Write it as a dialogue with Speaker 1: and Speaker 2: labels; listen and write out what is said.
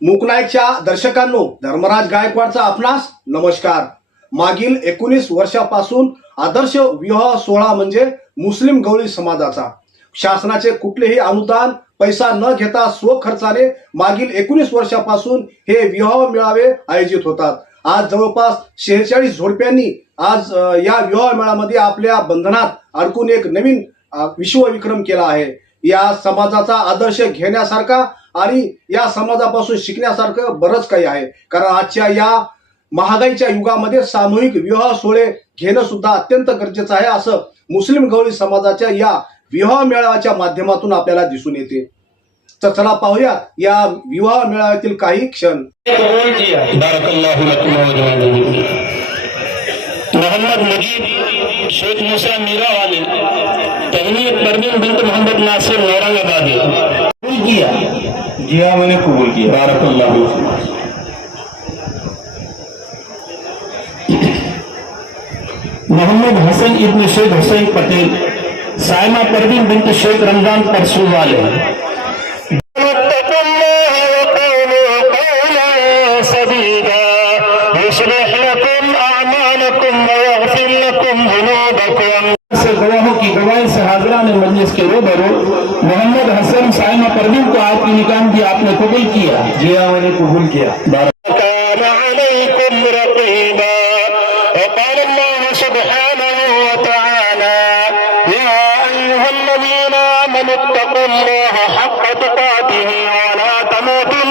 Speaker 1: मुकनायच्या दर्शकांनो धर्मराज गायकवाडचा आपणास नमस्कार. मागील एकोणीस वर्षापासून आदर्श विवाह सोहळा म्हणजे मुस्लिम गवळी समाजाचा. शासनाचे कुठलेही अनुदान पैसा न घेता स्वखर्चाने मागील एकोणीस वर्षापासून हे विवाह मेळावे आयोजित होतात. आज जवळपास शेहेचाळीस झोडप्यांनी आज या विवाह मेळामध्ये आपल्या बंधनात अडकून एक नवीन विश्वविक्रम केला आहे. या समाजाचा आदर्श घेण्यासारखा आणि या समाजापासून शिकण्यासारखं बरंच काही आहे. कारण आजच्या या महागाईच्या युगामध्ये सामूहिक विवाह सोहळे घेणं सुद्धा अत्यंत गरजेचं आहे असं मुस्लिम गवळी समाजाच्या या विवाह मेळाव्याच्या माध्यमातून आपल्याला दिसून येते. तर चला पाहूया या विवाह मेळाव्यातील काही क्षण.
Speaker 2: मोहम्मद मुजीब शेख मुसा मीरा वाले तहनीर परवीन बिनत मोहम्मद नासिर औरंगाबाद کیا جی ہاں میں نے قبول کیا۔ بارک اللہ محمد حسن ابن شیخ حسین پٹیل، سائمہ پروین بنت شیخ رمضان پرسو والے سے گواہوں کی گواہی سے حاضرہ نے مجلس کے رو برو محمد حسن سائمہ پروین کو آپ کی نکام دیا آپ نے قبول کیا؟ جی ہاں میں نے قبول کیا۔ اتقوا الله حق تقاته ولا تموتن